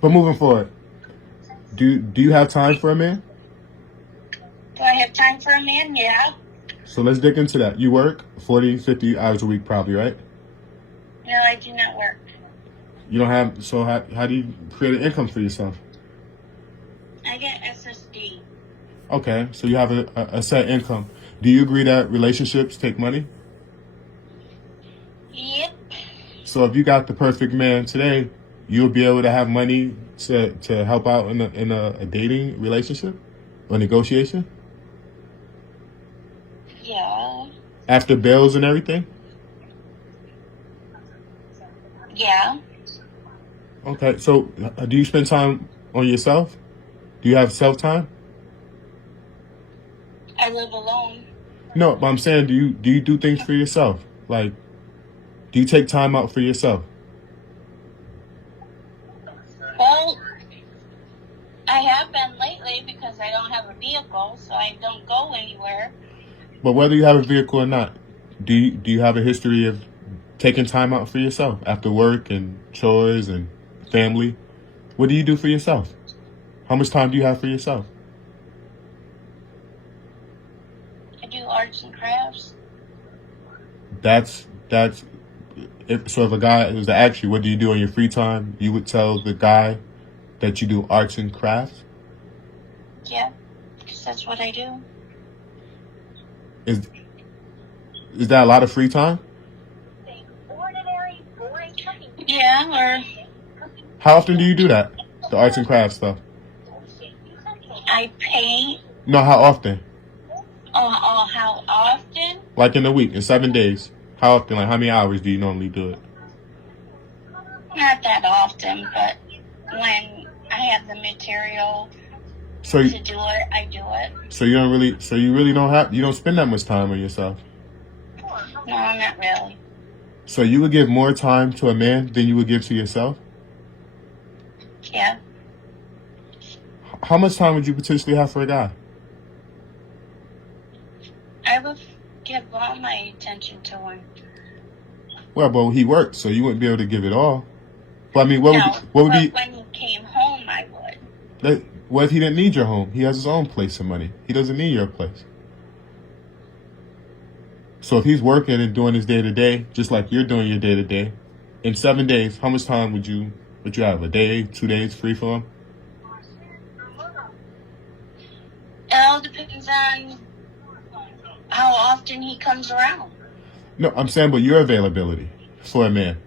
But moving forward, do you have time for a man? Do I have time for a man? Yeah. So let's dig into that. You work 40, 50 hours a week probably, right? No, I do not work. You don't have, so how do you create an income for yourself? I get SSD. Okay, so you have a set income. Do you agree that relationships take money? Yep. So if you got the perfect man today, you'll be able to have money to help out in a dating relationship or negotiation Yeah. after bills and everything. Yeah. Okay, so do you spend time on yourself? Do you have self time? I live alone. No, but I'm saying, do you do things for yourself? Like, do you take time out for yourself? Well, I have been lately because I don't have a vehicle, so I don't go anywhere. But whether you have a vehicle or not, do you have a history of taking time out for yourself after work and chores and family? What do you do for yourself? How much time do you have for yourself? I do arts and crafts. That's if a guy was to ask you, what do you do in your free time, you would tell the guy that you do arts and crafts. Yeah, because that's what I do. Is that a lot of free time? Yeah, or How often do you do that? The arts and crafts stuff. I paint. No, how often? How often? Like in a week, in 7 days. How often? Like how many hours do you normally do it? Not that often, but when I have the material So to do it, I do it. So you really you don't spend that much time on yourself. No, not really. So you would give more time to a man than you would give to yourself? Yeah. How much time would you potentially have for a guy? I would give all my attention to him. Well, but he worked, so you wouldn't be able to give it all. But I mean, what would be? When he came home, I would. What if he didn't need your home? He has his own place and money. He doesn't need your place. So if he's working and doing his day to day, just like you're doing your day to day, in 7 days, how much time would you have? A day, 2 days free for him? It all depends on how often he comes around. No, I'm saying, but your availability for a man.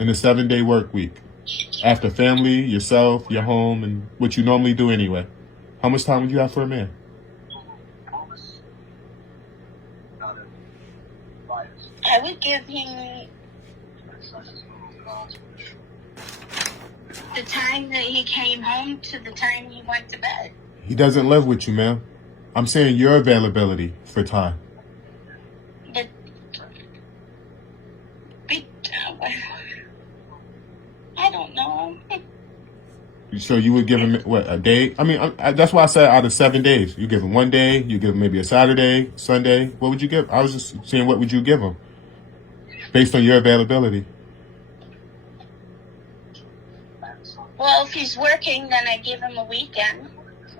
In a 7-day work week, after family, yourself, your home, and what you normally do anyway, how much time would you have for a man? I would give him the time that he came home to the time he went to bed. He doesn't live with you, ma'am. I'm saying your availability for time. I don't know. So you would give him, what, a day? I mean, that's why I said out of 7 days. You give him 1 day, you give him maybe a Saturday, Sunday. What would you give? I was just saying, what would you give him based on your availability? Well, if he's working, then I give him a weekend.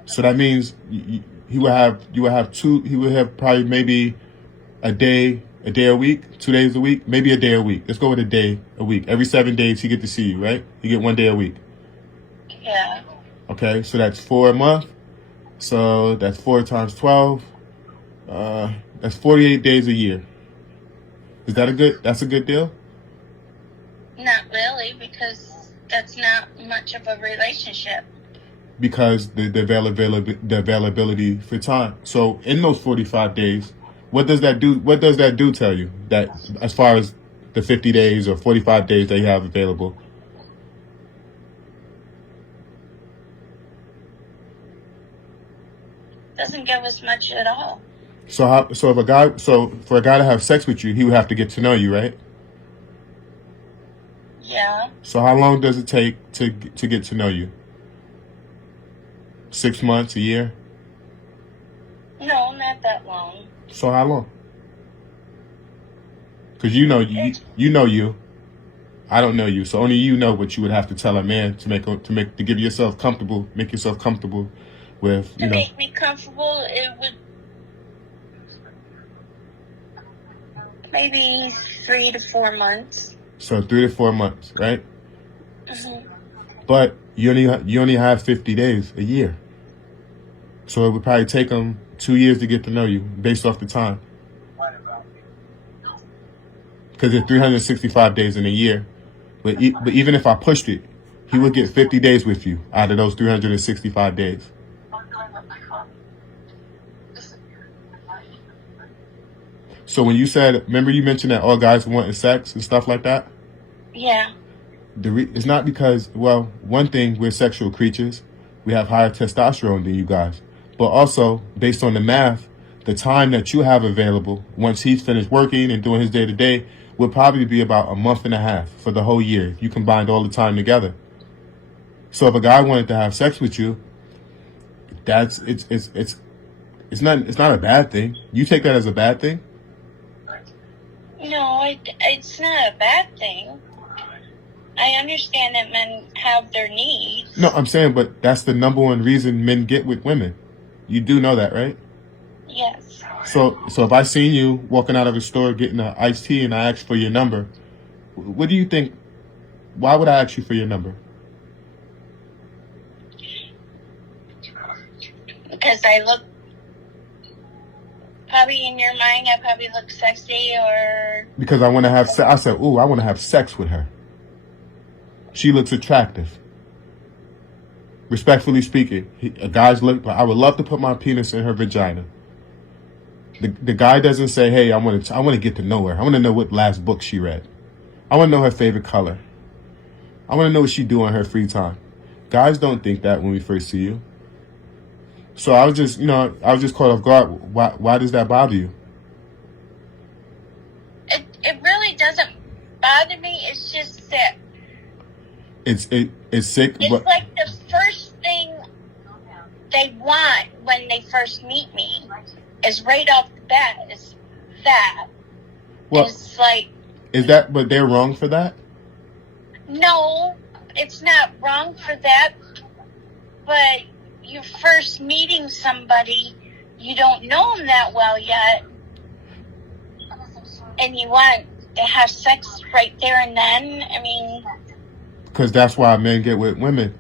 So that means you would have probably maybe a day a week, 2 days a week, maybe a day a week. Let's go with a day a week. Every 7 days he get to see you, right? You get 1 day a week. Yeah. Okay, so that's 4 a month. So that's 4 times 12. That's 48 days a year. That's a good deal? Not really, because that's not much of a relationship. Because the availability for time. So in those 45 days, what does that do? What does that do tell you? That as far as the 50 days or 45 days that you have available? Doesn't give us much at all. So for a guy to have sex with you, he would have to get to know you, right? Yeah. So how long does it take to get to know you? 6 months, a year? No, not that long. So how long? Because you know you. I don't know you, so only you know what you would have to tell a man to give yourself comfortable, make yourself comfortable with, To make me comfortable, it would maybe 3 to 4 months. So 3 to 4 months, right? Mm-hmm. But you only have 50 days a year, so it would probably take him 2 years to get to know you based off the time. Because there's 365 days in a year. But even if I pushed it, he would get 50 days with you out of those 365 days. So when you said, remember you mentioned that all guys wanted sex and stuff like that? Yeah. It's not because, well, one thing, we're sexual creatures. We have higher testosterone than you guys. But also, based on the math, the time that you have available once he's finished working and doing his day-to-day would probably be about a month and a half for the whole year if you combined all the time together. So if a guy wanted to have sex with you, it's not a bad thing. You take that as a bad thing? No, it's not a bad thing. I understand that men have their needs. No, I'm saying, but that's the number one reason men get with women. You do know that, right? Yes. So if I seen you walking out of a store getting an iced tea and I asked for your number, what do you think? Why would I ask you for your number? Because I look, probably in your mind, I probably look sexy, or... Because I want to have I said, ooh, I want to have sex with her. She looks attractive. Respectfully speaking, a guy's look, but I would love to put my penis in her vagina. The guy doesn't say, hey, I want to get to know her. I want to know what last book she read. I want to know her favorite color. I want to know what she do on her free time. Guys don't think that when we first see you. So I was just caught off guard. Why does that bother you? It really doesn't bother me. It's just that It's sick. it's like the first thing they want when they first meet me is right off the bat is that. Well, it's like, is that? But they're wrong for that. No, it's not wrong for that. But you're first meeting somebody, you don't know them that well yet, and you want to have sex right there and then. I mean, because that's why men get with women.